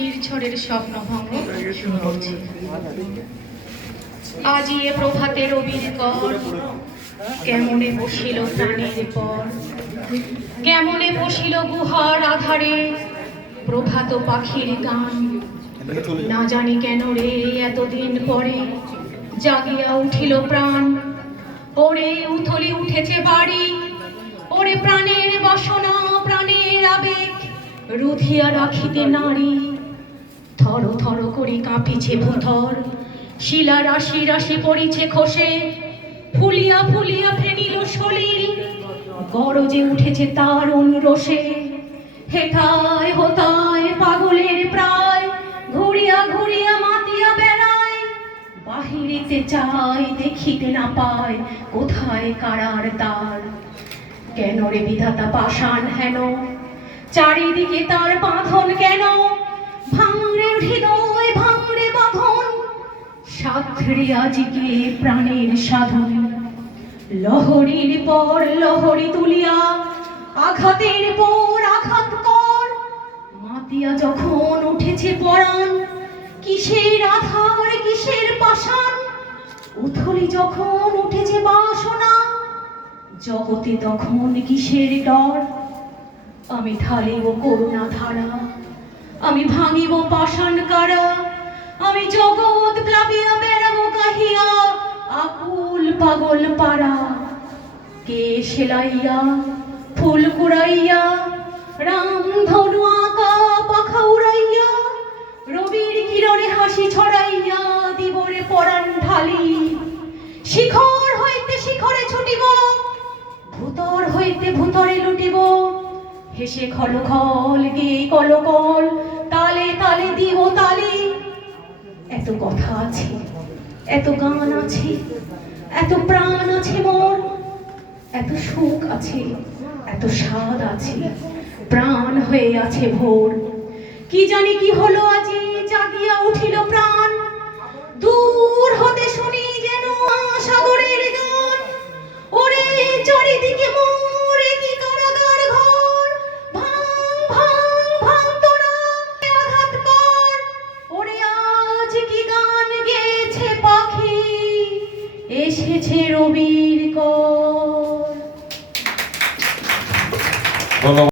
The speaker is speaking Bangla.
নির্ঝরের স্বপ্ন ভঙ্গ শুরু করছি। আজি এ প্রভাতে রবির কর। কেমনে বসিল প্রাণীর পর? কেমনে বসিল গুহার আধারে? প্রভাত পাখির গান। না জানি কেন রে এতদিন পরে জাগিয়া উঠিল প্রাণ। ওরে উথলি উঠেছে বাড়ি। ওরে প্রাণের বাসনা প্রাণের আবেগ। রুধিয়া রাখিতে নারী। থর থর করি কাঁপিছে ভূথর শিলা রাশি রাশি পড়িছে খসে। ফুলিয়া ফুলিয়া ফেনিল সলিল। গরজে উঠেছে তার অনুরসে। হেথায় হোতায় পাগলের প্রায়। ঘুরিয়া ঘুরিয়া মাতিয়া বেড়ায়। বাহিরেতে চাই দেখিতে না পায়, কোথায় কারার তার কেন রে বিধাতা পাষাণ হেন? চারিদিকে তার বাঁধন কেন? মাতিয়া যখন উঠেছে পরাণ, কিসের আধার, কিসের উথলি যখন উঠেছে বাসনা, জগতে তখন কিসের ডর? আমি ঢালিব করুণা ধারা, আমি ভাঙিব পাষাণ কারা? আমি জগৎ প্লাবিয়া আকুল পাগল পাড়া। কে সেলাইয়া, ফুল কুড়াইয়া, রাম ধনু আঁকা, পাখা উড়াইয়া, রবির কিরণে হাসি ছড়াইয়া, দিবরে পরাণ ঢালি। শিখর হইতে শিখরে ছুটিব, ভূতর হইতে ভূতরে লুটিব। হেসে খল খল গিয়ে কল কল তালে তালে দিব তালে। এত কথা আছে। এত গান আছে, এত প্রাণ আছে মোর এত সুখ আছে, এত স্বাদ আছে, প্রাণ হয়ে আছে ভোর। কি জানি কি হলো আজি? এসেছে রবির কর।